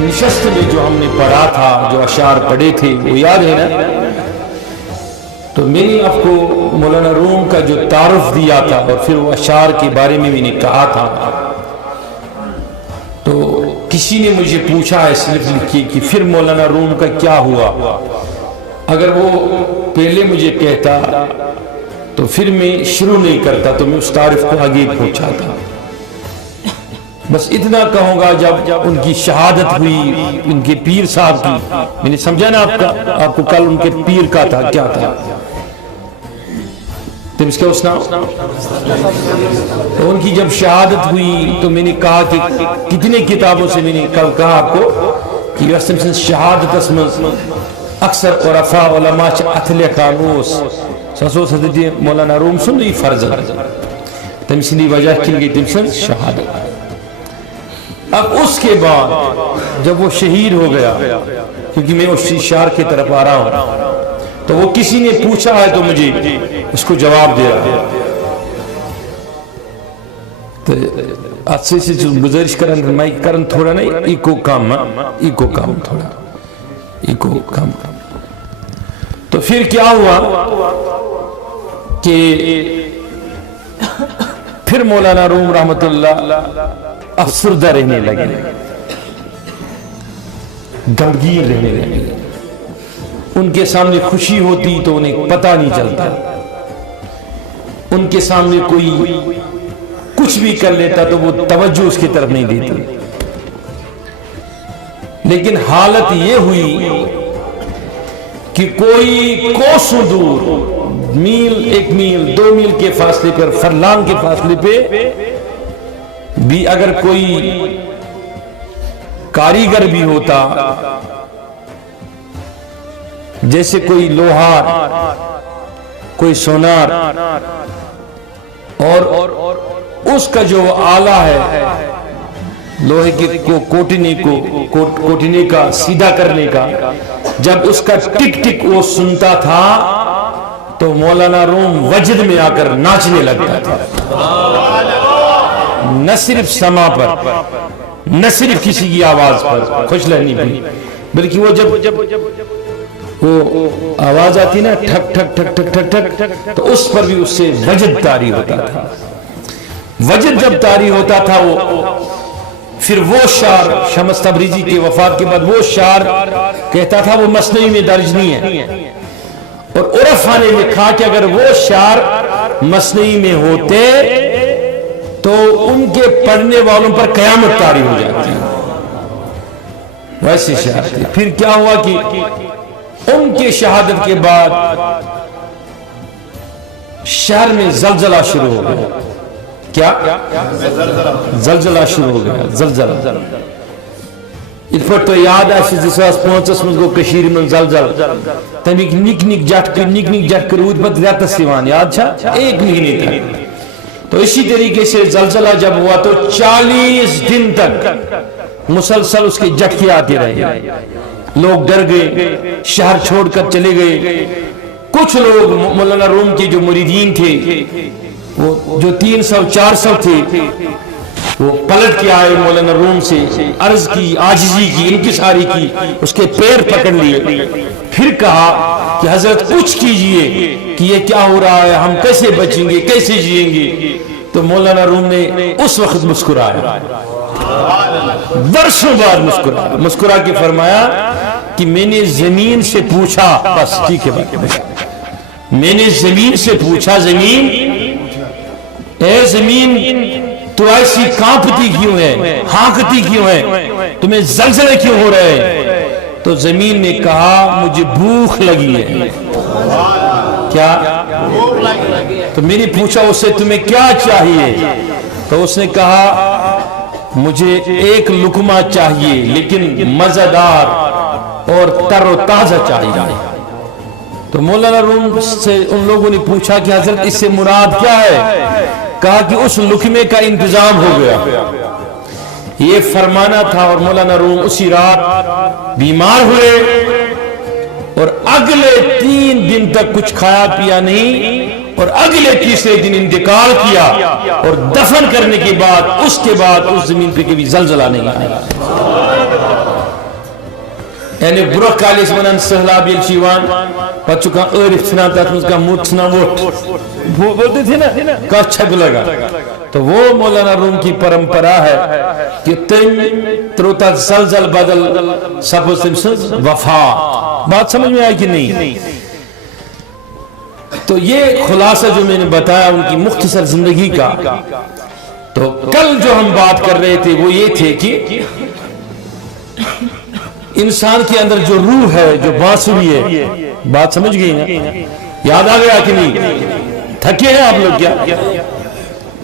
نشست میں جو ہم نے پڑھا تھا، جو اشعار پڑھے تھے، وہ یاد ہے نا؟ تو میں نے آپ کو مولانا روم کا جو تعارف دیا تھا اور پھر وہ اشعار کے بارے میں نے کہا تھا، تو کسی نے مجھے پوچھا ہے صرف لکھی کہ پھر مولانا روم کا کیا ہوا؟ اگر وہ پہلے مجھے کہتا تو پھر میں شروع نہیں کرتا، تو میں اس تعارف کو آگے پہنچاتا۔ بس اتنا کہوں گا، جب ان کی شہادت ہوئی ان کے پیر صاحب کی، میں نے سمجھا نا آپ کو کل ان کے پیر کا تھا کیا تھا، تم اس کا اسنا، تو ان کی جب شہادت ہوئی تو میں نے کہا کہ کتنے کتابوں سے میں نے کل کہا آپ کو کہ رسم شہادت اسم اکثر عرفاء علماء اتھلے خانوس سسوس حضرت مولانا روم سن فرض تم سنی وجہ کن گئی تم سن شہادت۔ اب اس کے بعد جب وہ شہید ہو گیا، کیونکہ میں اس اشعار کی طرف آ رہا ہوں، تو وہ کسی نے پوچھا ہے تو مجھے اس کو جواب دے رہا ہے۔ تو آج سے گزارش کرن مائک کرن تھوڑا نہیں ایکو کام تھوڑا ایکو کام۔ تو پھر کیا ہوا کہ پھر مولانا روم رحمت اللہ افسردہ رہنے لگے، غمگین رہنے لگے۔ ان کے سامنے خوشی ہوتی تو انہیں پتہ نہیں چلتا، ان کے سامنے کوئی کچھ بھی کر لیتا تو وہ توجہ اس کی طرف نہیں دیتی۔ لیکن حالت یہ ہوئی کہ کوئی کوسوں دور، میل، 1 میل 2 میل کے فاصلے پر، فرلانگ کے فاصلے پہ بھی اگر کوئی کاریگر بھی ہوتا، جیسے کوئی لوہار، کوئی سونار، اور اس کا جو آلہ ہے لوہے کے کوٹنے کا سیدھا کرنے کا، جب اس کا ٹک ٹک وہ سنتا تھا تو مولانا روم وجد میں آ کر ناچنے لگتا تھا، نہ صرف سما پر، نہ صرف کسی کی آواز پر خوش لہنی بھی، بلکہ وہ جب وہ آواز آتی نا ٹھک ٹھک ٹھک ٹھک ٹھک ٹھک، تو اس پر بھی اس سے وجد طاری ہوتا تھا۔ وجد جب طاری ہوتا تھا، پھر وہ شعر شمس تبریزی کے وفات کے بعد وہ شعر کہتا تھا وہ مثنوی میں درج نہیں ہے، اور عرفاء نے لکھا کہ اگر وہ شعر مثنوی میں ہوتے تو ان کے پڑھنے والوں پر قیامت طاری ہو جاتی، ویسے شعر تھے۔ پھر کیا ہوا کہ ان کے شہادت کے بعد شہر میں زلزلہ شروع ہو گیا۔ کیا زلزلہ شروع ہو گیا، زلزلہ۔ اس پر تو یاد ہے 2005 میں گو کشیر میں زلزلہ، تمیک نک نک جھٹکے روز بد ریتس دیوان یاد چھا، ایک مہینے تھا۔ تو اسی طریقے سے زلزلہ جب ہوا تو 40 دن تک مسلسل اس کے جھٹکے آتے رہے، لوگ ڈر گئے، شہر چھوڑ کر چلے گئے۔ کچھ لوگ مولانا روم کے جو مریدین تھے، وہ جو 300-400 تھے، وہ پلٹ کے آئے مولانا روم سے، عرض کی، عاجزی کی، انکساری کی، اس کے پیر پکڑ لیے، پھر کہا کہ حضرت کچھ کیجئے کہ یہ کیا ہو رہا ہے، ہم کیسے بچیں گے، کیسے جئیں گے؟ تو مولانا روم نے اس وقت مسکرایا، برسوں بعد مسکرا کے فرمایا کہ میں نے زمین سے پوچھا، بس ٹھیک ہے بات، میں نے زمین سے پوچھا، زمین اے زمین تو ایسی کانپتی کیوں ہے، ہانکتی کیوں ہے، تمہیں زلزلے کیوں ہو رہے ہیں؟ تو زمین نے کہا مجھے بھوک لگی ہے۔ کیا؟ تو میں نے پوچھا اس سے تمہیں کیا چاہیے؟ تو اس نے کہا مجھے ایک لقمہ چاہیے لیکن مزیدار اور تر و تازہ چاہیے۔ تو مولانا روم سے ان لوگوں نے پوچھا کہ حضرت اس سے مراد کیا ہے؟ کہا کہ اس لقمے کا انتظام ہو گیا، یہ فرمانا تھا۔ اور مولانا روم اسی رات بیمار ہوئے اور اگلے 3 دن تک کچھ کھایا پیا نہیں، اور اگلے تیسرے دن انتقال کیا، اور دفن کرنے کے بعد اس کے بعد اس زمین پہ کبھی زلزلہ نہیں آیا۔ یعنی برہ کالس ونان سہلاب یل چیوان پتہ چھ کان عارف ژھنان تتھ مز کان مت ژھنان ووٹ بولتے تھے نا کس چھک لگا تو وہ مولانا روم کی پرمپرا ہے کہ تم تروتا زلزل بدل سپوز تم سز وفا بات سمجھ میں آئی کہ نہیں. تو یہ خلاصہ جو میں نے بتایا ان کی مختصر زندگی کا. تو کل جو ہم بات کر رہے تھے وہ یہ تھے کہ انسان کے اندر جو روح ہے جو بانسری ہے, بات سمجھ گئی نا, یاد آ گیا کہ نہیں؟ تھکے ہیں آپ لوگ کیا؟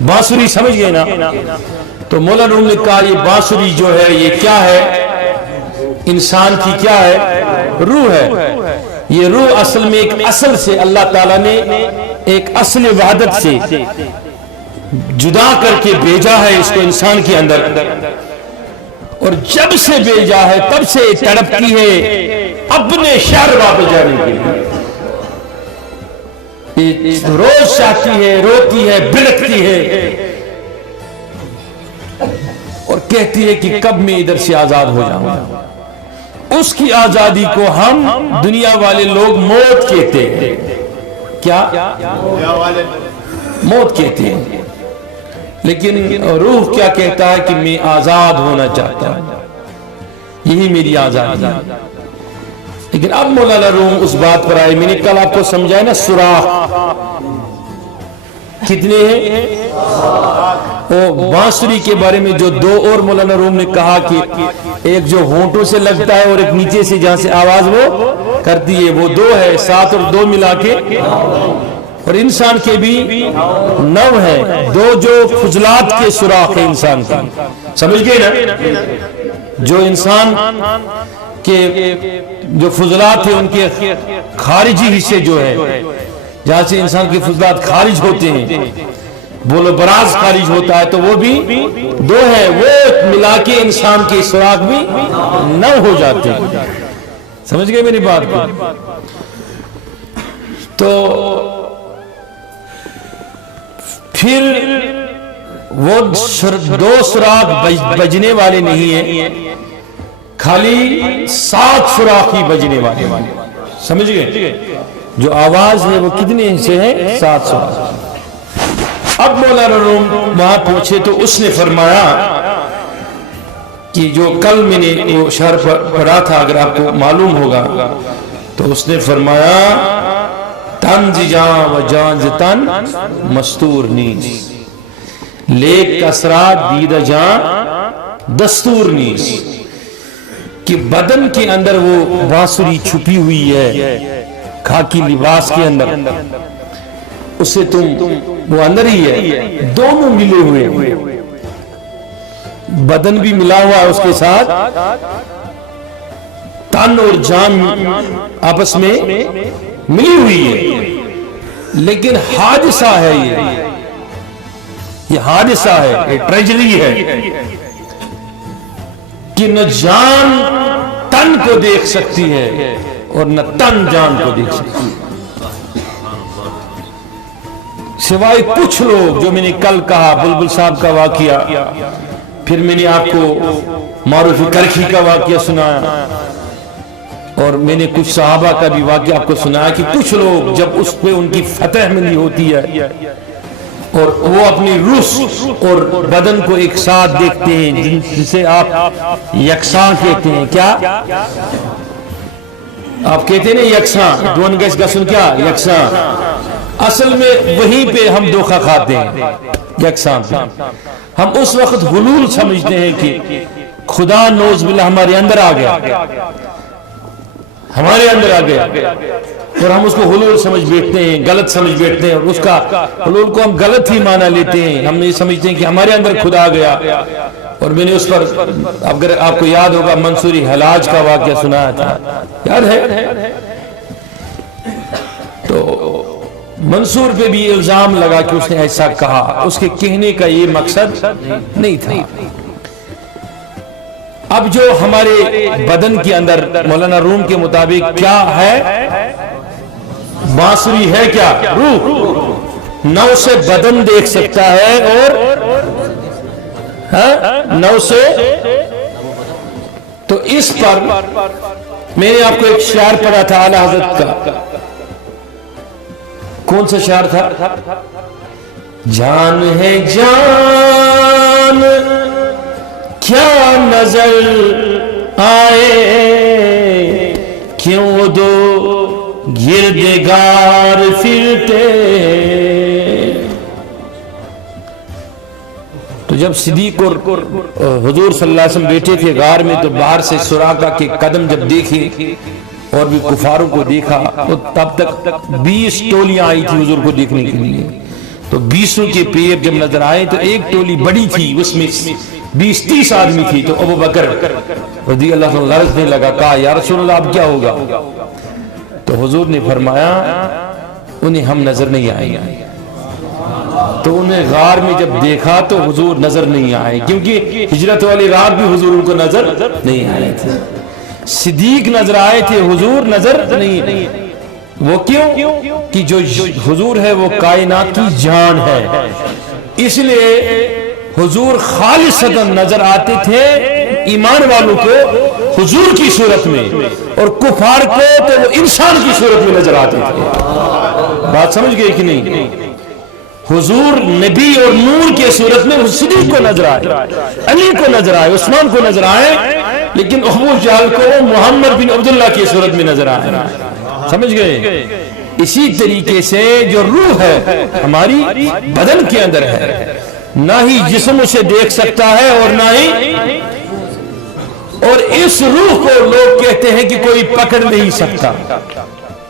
بانسری سمجھ گئے نا؟ تو مولانا روم نے کہا یہ بانسری جو ہے یہ کیا ہے؟ انسان کی کیا ہے؟ روح ہے. یہ روح اصل میں ایک اصل سے اللہ تعالیٰ نے ایک اصل وحدت سے جدا کر کے بھیجا ہے اس کو انسان کے اندر, اور جب سے بھیجا ہے تب سے تڑپتی ہے اپنے شہر واپس جانے کے لیے. روز چاہتی ہے, روتی ہے, بلکتی ہے اور کہتی ہے کہ کب میں ادھر سے آزاد ہو جاؤں. اس کی آزادی کو ہم دنیا والے لوگ موت کہتے ہیں. کیا موت کہتے ہیں, لیکن روح کیا کہتا ہے کہ میں آزاد ہونا چاہتا ہوں, یہی میری آزادی ہے. لیکن اب مولانا روم اس بات پر آئے, میں نے کل آپ کو سمجھایا نا سوراخ کتنے ہیں. وہ بانسری کے بارے میں جو دو اور مولانا روم نے کہا کہ ایک جو ہونٹوں سے لگتا ہے اور ایک نیچے سے جہاں سے آواز وہ کرتی ہے, وہ دو ہے, 7 اور 2 ملا کے. اور انسان کے بھی 9 ہیں, 2 جو فضلات کے سوراخ ہیں انسان کا, سمجھ گئے نا؟ جو انسان کے جو فضلات ہیں ان کے خارجی حصے جو ہے جہاں سے انسان کے فضلات خارج ہوتے ہیں, بولو براز خارج ہوتا ہے, تو وہ بھی 2 ہیں, وہ ملا کے انسان کے سوراخ بھی 9 ہو جاتے ہیں. سمجھ گئے میری بات کو؟ تو پھر وہ 2 سوراخ بجنے والے نہیں ہیں, خالی 7 سوراخ ہی بجنے والے. سمجھ گئے؟ جو آواز ہے وہ کتنے حصے ہیں؟ 7 سوراخ. اب مولانا روم وہاں پوچھے تو اس نے فرمایا کہ جو کل میں نے وہ شعر پڑھا تھا, اگر آپ کو معلوم ہوگا, تو اس نے فرمایا تن ز جان و جان ز تن مستور نیز, لیک کسرا دید جان دستور نیز. کہ بدن کے اندر وہ بانسری چھپی ہوئی ہے خاکی لباس کے اندر, اسے تم وہ اندر ہی ہے, دونوں ملے ہوئے, بدن بھی ملا ہوا ہے اس کے ساتھ, تن اور جان آپس میں ملی ہوئی ہے. لیکن حادثہ ہے, یہ حادثہ ہے, یہ ٹریجڈی ہے کہ نہ جان تن کو دیکھ سکتی ہے اور نہ تن جان کو دیکھ سکتی ہے, سوائے کچھ لوگ جو میں نے کل کہا, بلبل صاحب کا واقعہ, پھر میں نے آپ کو معروف کرخی کا واقعہ سنایا, اور میں نے کچھ صحابہ کا بھی واقعہ آپ کو سنایا کہ کچھ لوگ جب اس پہ ان کی فتح ملی ہوتی ہے اور وہ اپنی روح اور بدن کو ایک ساتھ دیکھتے ہیں, جسے آپ یکساں کہتے ہیں. کیا آپ کہتے ہیں نا یکساں, دون گیس گسن کیا یکساں, اصل میں وہیں پہ ہم دھوکہ کھاتے ہیں. یکساں پہ ہم اس وقت حلول سمجھتے ہیں کہ خدا نوز باللہ ہمارے اندر آ گیا, ہمارے اندر آ گیا, اور ہم اس کو حلول سمجھ بیٹھتے ہیں, غلط سمجھ بیٹھتے ہیں, اور اس کا حلول کو ہم غلط ہی مانا لیتے ہیں. ہم یہ سمجھتے ہیں کہ ہمارے اندر خدا آ گیا. اور میں نے اس پر, اگر آپ کو یاد ہوگا, منصوری حلاج کا واقعہ سنایا تھا, یاد ہے؟ تو منصور پہ بھی الزام لگا کہ اس نے ایسا کہا, اس کے کہنے کا یہ مقصد نہیں تھا. اب جو ہمارے بدن کے اندر مولانا روم کے مطابق کیا ہے, بانسری ہے کیا؟ روح. نو سے بدن دیکھ سکتا ہے اور نو سے تو اس پر میں نے آپ کو ایک شعر پڑھا تھا اعلیٰ حضرت کا. کون سا شعر تھا؟ جان ہے جان کیا نظر آئے کیوں دو گردگار پھرتے. تو جب صدیق اور حضور صلی اللہ علیہ وسلم بیٹھے تھے غار میں تو باہر سے سراقہ کے قدم جب دیکھے اور بھی کفاروں کو دیکھا تو تب تک 20 ٹولیاں آئی تھی حضور کو دیکھنے کے لیے. تو 20 کے پیر جب نظر آئے تو ایک ٹولی بڑی تھی اس میں 20-30 آدمی تھی. تو ابو بکر رضی اللہ عنہ لرزنے لگا, کہا یا رسول اللہ اب کیا ہوگا؟ تو حضور نے فرمایا انہیں ہم نظر نہیں آئیں گے. تو انہیں غار میں جب دیکھا تو حضور نظر نہیں آئے, کیونکہ ہجرت والی رات بھی حضور ان کو نظر نہیں آئے تھے. صدیق نظر آئے تھے, حضور نظر نہیں. وہ کیوں؟ کہ جو حضور ہے وہ کائنات کی جان ہے, اس لیے حضور خالصتاً نظر آتے تھے ایمان والوں کو حضور کی صورت میں, اور کفار کو تو وہ انسان کی صورت میں نظر آتے تھے. بات سمجھ گئے کہ نہیں؟ حضور نبی اور نور کے صورت میں صدیق کو نظر آئے, علی کو نظر آئے, عثمان کو نظر آئے, لیکن ابو جہل کو محمد بن عبداللہ کی صورت میں نظر آئے. سمجھ گئے؟ اسی طریقے سے جو روح ہے ہماری بدن کے اندر ہے, نہ ہی جسم اسے دیکھ سکتا ہے اور نہ ہی, اور اس روح کو لوگ کہتے ہیں کہ کوئی پکڑ نہیں سکتا.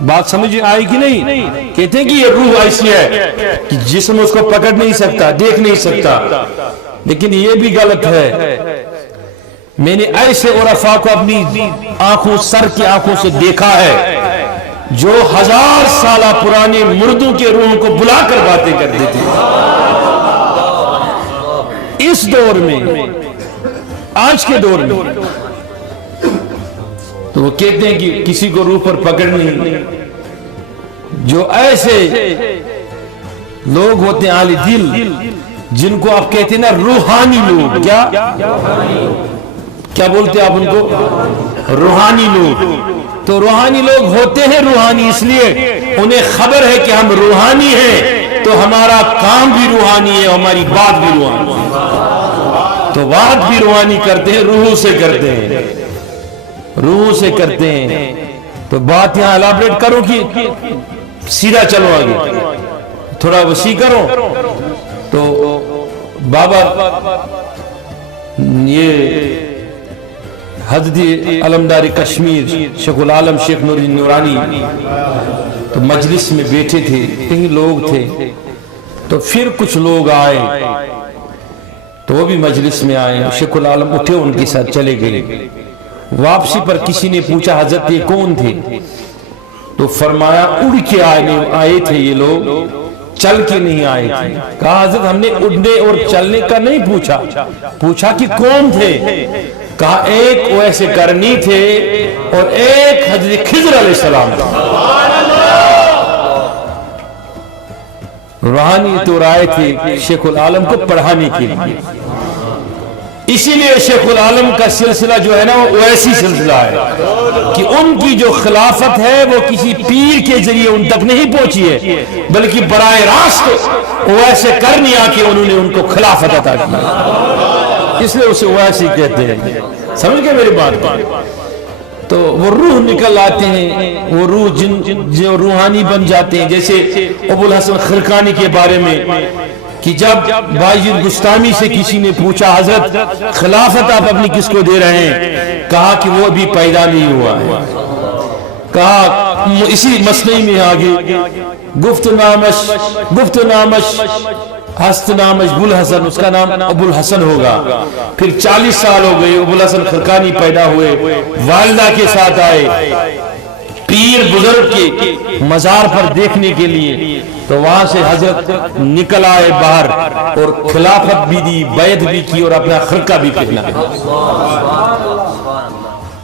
بات سمجھ آئی کہ نہیں؟ کہتے ہیں کہ یہ روح ایسی ہے کہ جسم اس کو پکڑ نہیں سکتا, دیکھ نہیں سکتا, لیکن یہ بھی غلط ہے. میں نے ایسے عرفاء کو اپنی آنکھوں, سر کی آنکھوں سے دیکھا ہے جو 1000 سالہ پرانے مردوں کے روح کو بلا کر باتیں کرتے تھے. اس دور میں, آج کے دور میں, تو وہ کہتے ہیں کہ کسی کو روح پر پکڑ نہیں. جو ایسے لوگ ہوتے ہیں اہل دل, جن کو آپ کہتے ہیں نا روحانی لوگ, کیا بولتے ہیں آپ ان کو؟ روحانی لوگ. تو روحانی لوگ ہوتے ہیں روحانی اس لیے انہیں خبر ہے کہ ہم روحانی ہیں, تو ہمارا کام بھی روحانی ہے, ہماری بات بھی روحانی ہے. تو بات بھی روحانی کرتے ہیں, روح سے کرتے ہیں, روح سے کرتے ہیں. تو بات یہاں الیبریٹ کرو کہ سیدھا چلو آگے, تھوڑا وسیع کرو. تو بابا یہ حضرت علمدار کشمیر شیخ العالم شیخ نور الدین نورانی تو مجلس میں بیٹھے تھے, کہیں لوگ تھے, تو پھر کچھ لوگ آئے تو وہ بھی مجلس میں آئے. شیخ العالم اٹھے, ان کے ساتھ چلے گئے. واپسی پر کسی نے پوچھا حضرت یہ کون تھے؟ تو فرمایا اڑ کے آئے تھے یہ لوگ, چل کے نہیں آئے تھے. کہا حضرت ہم نے اڑنے اور چلنے کا نہیں پوچھا, پوچھا کہ کون تھے؟ کہا ایک ویسے کرنی تھے اور ایک حضرت خضر علیہ السلام تھے. روحانی تو آئے تھے شیخ العالم کو پڑھانے کے لیے. اسی لیے شیخ العالم کا سلسلہ جو ہے نا وہ ایسی سلسلہ ہے کہ ان کی جو خلافت ہے وہ کسی پیر کے ذریعے ان تک نہیں پہنچی ہے, بلکہ براہ راست ویسے کرنی آ کے انہوں نے ان کو خلافت عطا کی, اس لیے اسے ویسی کہتے ہیں. سمجھ گئے میری بات کو؟ تو وہ روح نکل آتے ہیں, وہ روح جو روحانی بن جاتے ہیں. جیسے ابو الحسن خرقانی کے بارے میں کہ جب باجد گستامی سے کسی نے پوچھا حضرت خلافت آپ اپنی کس کو دے رہے ہیں؟ کہا کہ وہ ابھی پیدا نہیں ہوا ہے. کہا اسی مسئلے میں آگے گفت نامش ہست نامش ابو الحسن, اس کا نام ابو الحسن ہوگا. پھر 40 سال ہو گئے, ابو الحسن خرقانی پیدا ہوئے, والدہ کے ساتھ آئے پیر بزرگ کے مزار پر دیکھنے کے لیے. تو وہاں سے حضرت نکل آئے باہر اور خلافت بھی دی, بیعت بھی کی اور اپنا خرقہ بھی پہنا.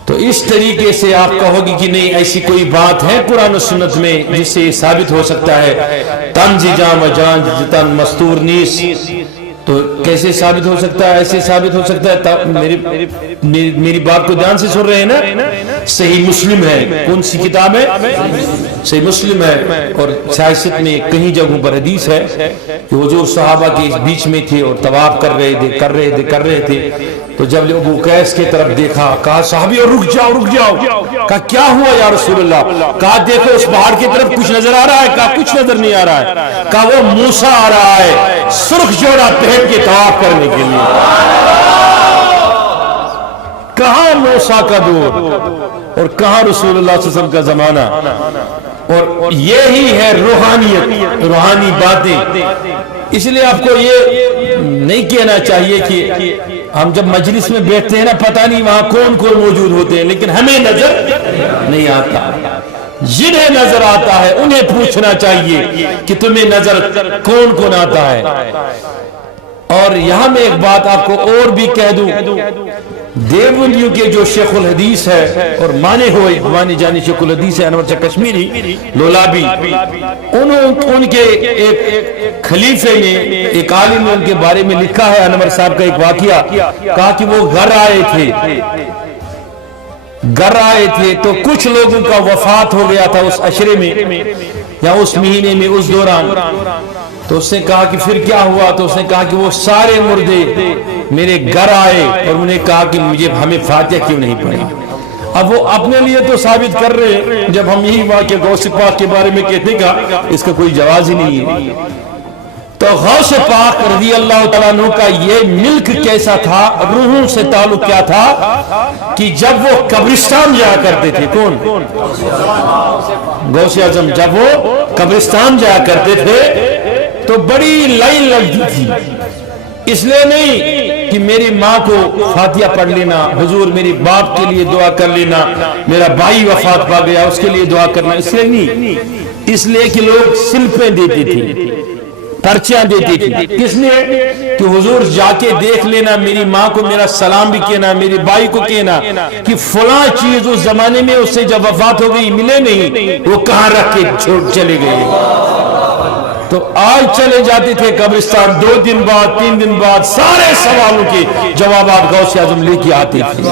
تو اس طریقے سے آپ کہو گی کہ نہیں ایسی کوئی بات ہے قرآن و سنت میں جس سے یہ ثابت ہو سکتا ہے تن جام جان جتن مستور نیس تو کیسے ثابت ہو سکتا ہے؟ ایسے ثابت ہو سکتا ہے، میری بات کو دھیان سے سن رہے ہیں نا؟ صحیح مسلم ہے، کون سی کتاب ہے؟ صحیح مسلم ہے، اور سیاست میں کہیں جگہوں پر حدیث ہے کہ حضور صحابہ کے بیچ میں تھے اور طواف کر رہے تھے تو جب ابو قیس کی طرف دیکھا، کہا صحابیوں رک جاؤ، کہا کیا ہوا یا رسول اللہ؟ کہا دیکھو اس پہاڑ کی طرف کچھ نظر آ رہا ہے؟ کہا کچھ نظر نہیں آ رہا ہے۔ کہا وہ موسیٰ آ رہا ہے سرخ جوڑا پہن کے طواف کرنے کے لیے۔ کہاں موسیٰ کا دور اور کہاں رسول اللہ صلی اللہ علیہ وسلم کا زمانہ؟ اور یہی ہے روحانیت، روحانی باتیں۔ اس لیے آپ کو یہ نہیں کہنا چاہیے کہ ہم جب مجلس میں بیٹھتے ہیں نا، پتہ نہیں وہاں کون کون موجود ہوتے ہیں، لیکن ہمیں نظر نہیں آتا۔ جنہیں نظر آتا ہے انہیں پوچھنا چاہیے کہ تمہیں نظر کون کون آتا ہے۔ اور یہاں میں ایک بات آپ کو اور بھی کہہ دوں، دیوبندیوں کے جو شیخ الحدیث ہے اور مانے جانے شیخ الحدیث ہے انور شاہ کشمیری لولابی، ان کے ایک خلیفے نے، ایک عالم نے ان کے بارے میں لکھا ہے، انور صاحب کا ایک واقعہ، کہا کہ وہ گھر آئے تھے تو کچھ لوگوں کا وفات ہو گیا تھا اس عشرے میں یا اس مہینے میں، اس دوران۔ تو اس نے کہا کہ پھر کیا ہوا؟ تو اس نے کہا کہ وہ سارے مردے میرے گھر آئے اور انہوں نے کہا کہ ہمیں فاتحہ کیوں نہیں پڑھی؟ اب وہ اپنے لیے تو ثابت کر رہے ہیں، جب ہم یہی واقعہ غوث پاک کے بارے میں کہتے کا اس کا کوئی جواز ہی نہیں ہے۔ تو غوث پاک رضی اللہ تعالیٰ عنہ کا یہ ملک کیسا تھا، روحوں سے تعلق کیا تھا کہ جب وہ قبرستان جایا کرتے تھے، کون؟ غوث اعظم جب وہ قبرستان جایا کرتے تھے تو بڑی لائن لگتی تھی۔ اس لیے نہیں کہ میری ماں کو فاتحہ پڑھ لینا، حضور میری باپ کے لیے دعا کر لینا، میرا بھائی وفات پا گیا اس کے لیے دعا کرنا، اس لیے نہیں، اس لیے کہ لوگ سلفیں دیتے تھے، پرچیاں دیتی تھی۔ کس نے؟ کہ حضور جا کے دیکھ لینا، میری ماں کو میرا سلام بھی کہنا، میری بھائی کو کہنا کہ فلاں چیز اس زمانے میں اس سے جب وفات ہو گئی ملے نہیں، وہ کہاں رکھ کے چھوڑ چلے گئے۔ تو آج چلے جاتے تھے قبرستان، 2 دن بعد 3 دن بعد سارے سوالوں کے جوابات غوث اعظم لے کے آتے تھے،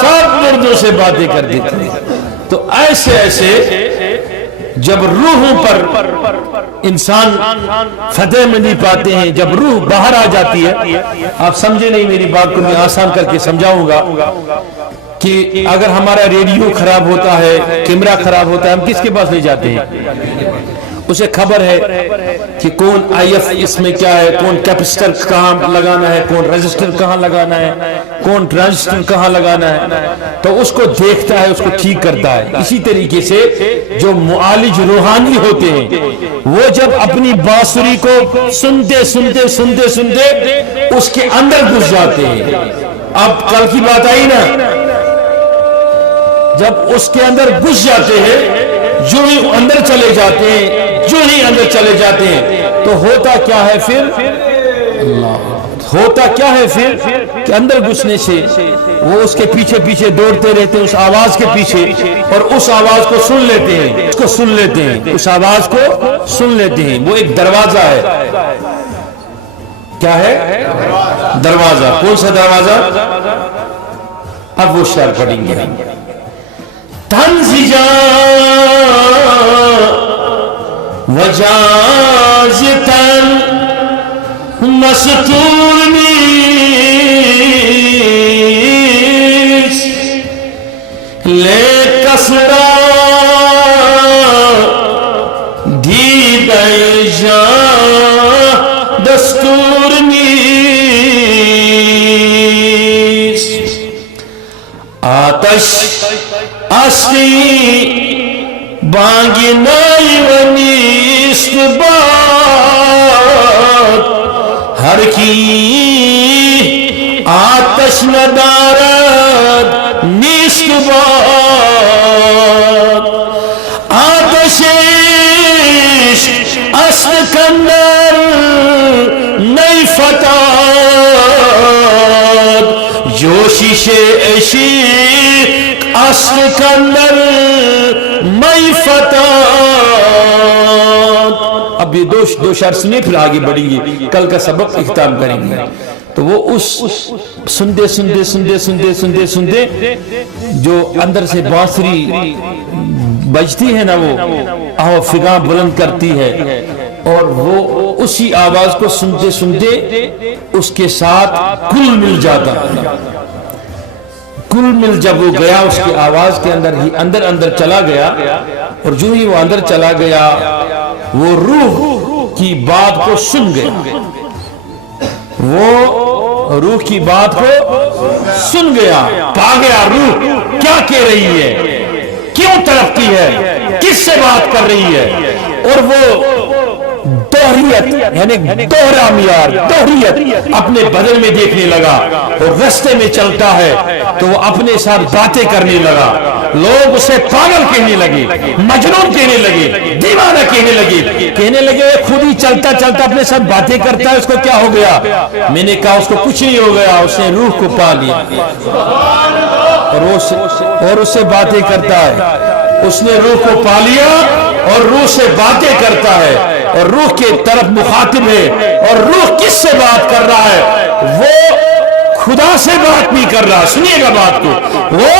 سب مردوں سے باتیں کرتے تھے۔ تو ایسے جب روحوں پر انسان فتح مندی پاتے ہیں، جب روح باہر آ جاتی ہے، آپ سمجھے نہیں میری بات کو، میں آسان کر کے سمجھاؤں گا کہ اگر ہمارا ریڈیو خراب ہوتا ہے، کیمرہ خراب ہوتا ہے، ہم کس کے پاس لے جاتے ہیں؟ اسے خبر ہے کہ کون آئی ایف اس میں کیا ہے، کون کیپسٹر کہاں لگانا ہے، کون رجسٹر کہاں لگانا ہے، کون ٹرانزسٹر کہاں لگانا ہے، تو اس کو دیکھتا ہے، اس کو ٹھیک کرتا ہے۔ اسی طریقے سے جو معالج روحانی ہوتے ہیں وہ جب اپنی بانسری کو سنتے اس کے اندر گھس جاتے ہیں۔ اب کل کی بات آئی نا، جب اس کے اندر گھس جاتے ہیں، جو ہی اندر چلے جاتے ہیں تو ہوتا کیا ہے پھر؟ ہوتا کیا ہے پھر کہ اندر گھسنے سے وہ اس کے پیچھے دوڑتے رہتے ہیں، اس آواز کے پیچھے، اور اس آواز کو سن لیتے ہیں، اس آواز کو سن لیتے ہیں۔ وہ ایک دروازہ ہے، کیا ہے؟ دروازہ۔ کون سا دروازہ؟ اب وہ شعر پڑھیں گے۔ تنزجا وجازتن مستور نیس لے کسرا دید جا دستور نیس آتش اصلی بانگی نائی و نیست باد ہر کی آتش ندارد نیست باد آتشش اصل کندر نئی فتاد جوشش عشق اصل کندر مئی فتاد اب یہ دو شعر سنے پھر آگے بڑھیں گے، کل کا سبق اختتام کریں گے. تو وہ اس سنتے سنتے سنتے سنتے سنتے سنتے جو اندر سے بانسری بجتی ہے نا، وہ آہو فغاں بلند کرتی ہے، اور وہ اسی آواز کو سنتے سنتے اس کے ساتھ کل مل جاتا ہے. کل مل جب وہ گیا اس کی آواز کے اندر ہی اندر چلا گیا، اور جو ہی وہ اندر چلا گیا وہ روح کی بات کو سن گیا، وہ روح کی بات کو سن گیا، پا گیا روح کیا کہہ رہی ہے، کیوں تڑپتی ہے، کس سے بات کر رہی ہے. اور وہ دوہریت یعنی دوہرا معیار، دوہریت اپنے بدن میں دیکھنے لگا، اور رستے میں چلتا ہے تو وہ اپنے ساتھ باتیں کرنے لگا. لوگ اسے پاگل کہنے لگے، مجنون کہنے لگے، دیوانہ کہنے لگے خود ہی چلتا چلتا اپنے ساتھ باتیں کرتا ہے، اس کو کیا ہو گیا؟ میں نے کہا اس کو کچھ نہیں ہو گیا، اس نے روح کو پا لیا اور اس سے باتیں کرتا ہے. اس نے روح کو پا لیا اور روح سے باتیں کرتا ہے، اور روح کے طرف مخاطب ہے. اور روح کس سے بات کر رہا ہے؟ وہ خدا سے بات نہیں کر رہا، سنیے گا بات کو، وہ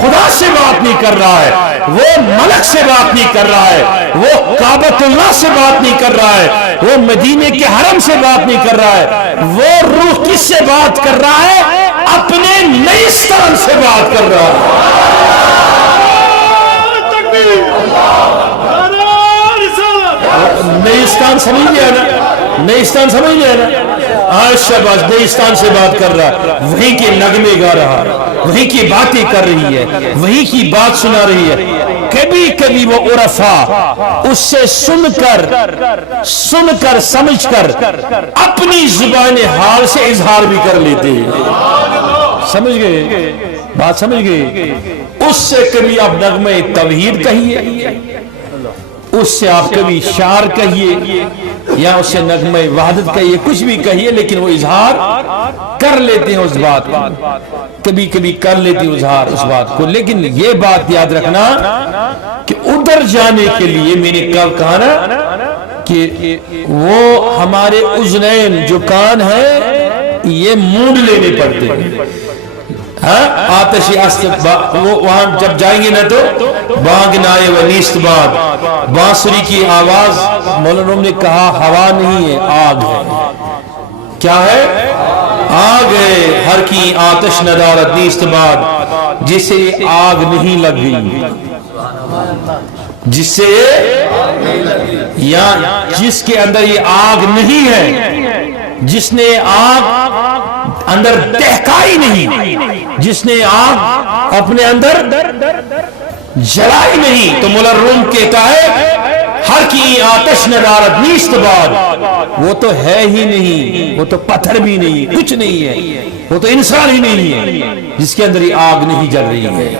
خدا سے بات نہیں کر رہا ہے، وہ ملک سے بات نہیں کر رہا ہے، وہ کعبۃ اللہ سے بات نہیں کر رہا ہے، وہ مدینے کے حرم سے بات نہیں کر رہا ہے. وہ روح کس سے بات کر رہا ہے؟ اپنے نیستان سے بات کر رہا ہے. نیستان سمجھ لیا نا، نیستان سمجھ لیا نا. آج شہباز نیستان سے بات کر رہا ہے، وہیں کے نغمے گا رہا ہے، وہیں کی باتیں کر رہی ہے، وہیں کی بات سنا رہی ہے. کبھی کبھی وہ عرفا اس سے سن کر سمجھ کر اپنی زبان حال سے اظہار بھی کر لیتے ہیں. سمجھ گئے بات؟ سمجھ گئے؟ اس سے کبھی آپ نغمے توحید کہیے، اس سے آپ کبھی شعر کہیے، یا اس سے نغمہ وحدت کہیے، کچھ بھی کہیے، لیکن وہ اظہار کر لیتے ہیں اس بات کو، کبھی کبھی کر لیتے ہیں اظہار اس بات کو. لیکن یہ بات یاد رکھنا کہ ادھر جانے کے لیے میں نے کہا نا کہ وہ ہمارے اذنین جو کان ہیں یہ مونڈ لینے پڑتے ہیں. آتشی وہاں جب جائیں گے نا تو بانگ نائے و نیست باد، بانسری کی آواز مولانا نے کہا ہوا نہیں ہے، آگ ہے. کیا ہے؟ آگ ہے. ہر کی آتش ندارت نیست باد، جسے آگ نہیں لگ گئی، جس سے یا جس کے اندر یہ آگ نہیں ہے، جس نے آگ اندر دہکائی نہیں، جس نے آگ اپنے اندر جلائی نہیں. تو مولا روم کہتا ہے ہر کی آتش ندارت نیست باد، وہ تو ہے ہی نہیں، وہ تو پتھر بھی نہیں، کچھ نہیں ہے، وہ تو انسان ہی نہیں ہے جس کے اندر یہ آگ نہیں جل رہی ہے.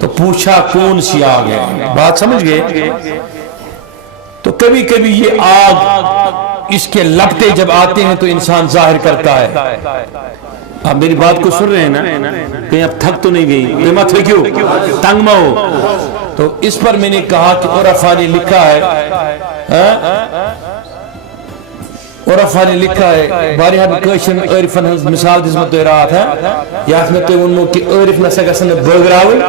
تو پوچھا کون سی آگ ہے؟ بات سمجھ گئے؟ تو کبھی کبھی یہ آگ اس کے لپٹے جب آتے ہیں تو انسان ظاہر کرتا ہے. آپ میری بات کو سن رہے ہیں نا؟ کہیں اب تھک تو نہیں گئی؟ بے مت ہے کیوں تنگ مہ ہو. تو اس پر میں نے کہا کہ عرفا نے لکھا ہے، عرفا نے لکھا ہے واریاہن کٲشرٮ۪ن عٲرفن ہٕنٛز مثال دِژمٕژ تۄہہِ راتھ یتھ مےٚ تۄہہِ ووٚنمو کہ عٲرف نسا گژھن نہٕ بٲگراوٕنۍ،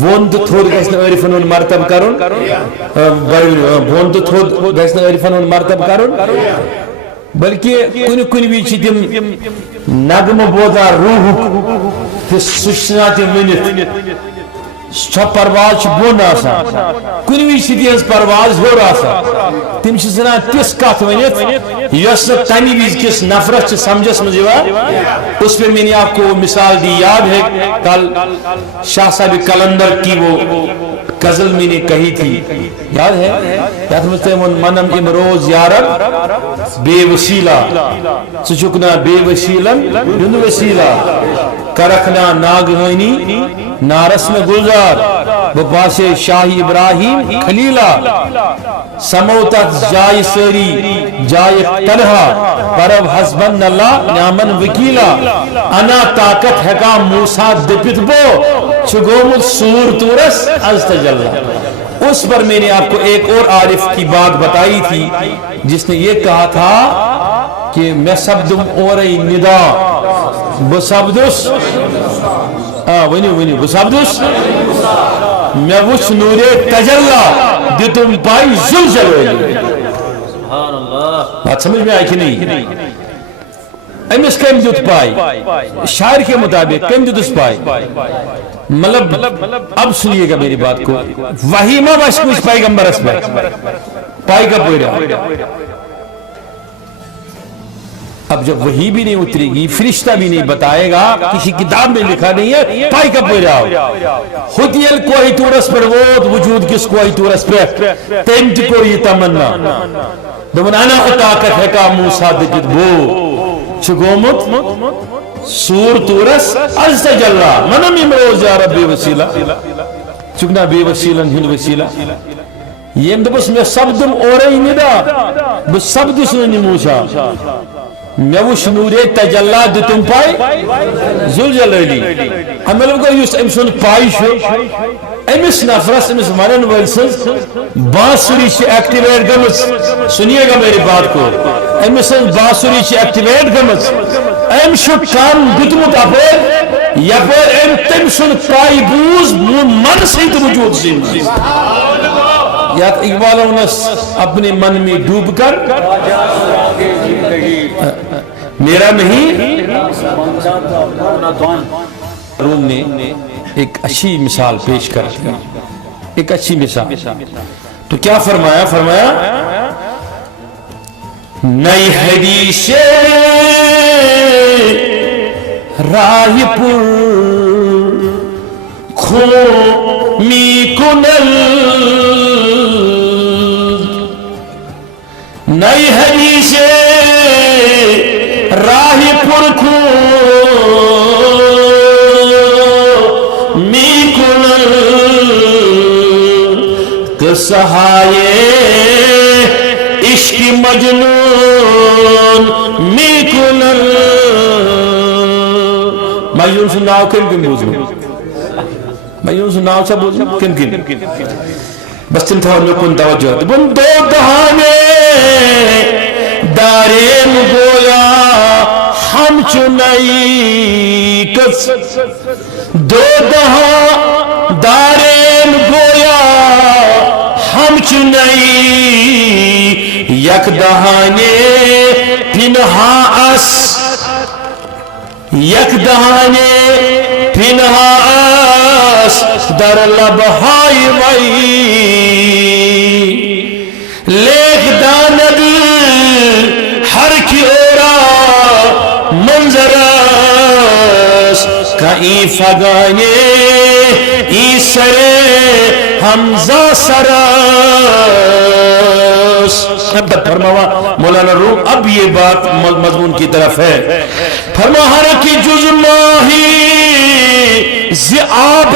بۄن تہٕ تھوٚد گژھِ نہٕ عٲرفن ہُنٛد مرتب کرُن، بۄن تہٕ تھوٚد گژھِ نہٕ عٲرفن ہُنٛد مرتب کرُن، بلکہ کُنہِ کُنہِ وِزِ چھِ تِم نغمہٕ بوزان روحُک تہٕ سُہ چھُ ژھٕنان تِم ؤنِتھ، سۄ پرواز چھِ بۄن آسان، کُنہِ وِزِ چھِ تِہنٛز پرواز ہیوٚر آسان، تِم چھِ ژھٕنان تِژھ کتھ ؤنِتھ یۄس نہٕ تمہِ وِزِ کِس نفرس چھِ سمجھس منٛز یِوان. اس پہ میں نے آپ کو مثال دی، یاد ہے کل شاہ صاحب کلندر کی وہ غزل میں نے کہی تھی، یاد ہے؟ یاد مجھتے ہیں منم امروز یارب بے وسیلہ چچکنا بے وسیلن یون وسیلہ کرکھنا ناگہانی نارس میں گلزار بپاس شاہ ابراہیم خلیلہ سموتت جائے سری جائے تنہا پرب حسبن اللہ نعمن وکیلہ انا طاقت ہکا موسیٰ دپت بو چھگومت سور تورس از تجلہ. اس پر میں نے آپ کو ایک اور عارف کی بات بتائی تھی جس نے یہ کہا تھا کہ میں سبدم اوری ندا بسبدس ونیو بسبدس میں وچ نور تجلا دتم پائی زلزلے بات سمجھ میں آئی کہ نہیں امس کم دیت پائی شاعر کے مطابق کم دیت اس پائی مطلب اب سنیے گا میری بات کو وحی ما بشکوش پیغمبر اس میں پائی کا پوئی رہا اب جب وحی بھی نہیں اترے گی فرشتہ بھی نہیں بتائے گا کسی کتاب میں لکھا نہیں ہے پائی کا پوئی رہا خودیل کوئی تورس پر ووت وجود کس کوئی تورس پر تیمت کو یہ تمنا دون انا اطاقت ہے کا موسیٰ دکت بو چگومت سور تورس از تجلہ منم امروز یا رب بے وسیلہ چکنا بے وسیلہ ہند وسیلہ یہ اندبس میں سبدم اوری ندا بس سبدس ننی موسیٰ میں وش نور تجلہ دتم پائی زلزلے ہمیں لوگوں یوس امسون پائی شو امس نفرس امس مرن ولسز بانسری چھ ایکٹیویٹ گمس سنیے گا میری بات کو امس بانسری چھ ایکٹیویٹ گمس ام شو کام دتمت اپر یا پر ام تمسون پائی بوز من سیت وجود سین یا اقبالوں نے اپنے من میں ڈوب کر میرا نہیں روم نے ایک اچھی مثال پیش کر دیا ایک اچھی مثال تو کیا فرمایا فرمایا نئی حدیث راہ پر کھومی کنل نئی حدیث راہ پر کھومی کنل کسہائے عشق مجنون می کنل میں یوں سے ناو کن کن بوزنوں میں یوں سے ناو چا بوزنوں کن کن بس تنتہا میں کن توجہ بن دو دہانے دارین گویا ہم چنائی کس دو دہاں دارین گویا ہم چنائی یک دہانے پنہا اس یک دہانے پنہا اس در لبہائی وئی لیک داند ہر کی اورا منظر اس کئی فگانے ای سرے حمزہ سرس اب تک فرماوا مولانا روم اب یہ بات مضمون کی طرف ہے فرما ہر کی جز ماہی زعاب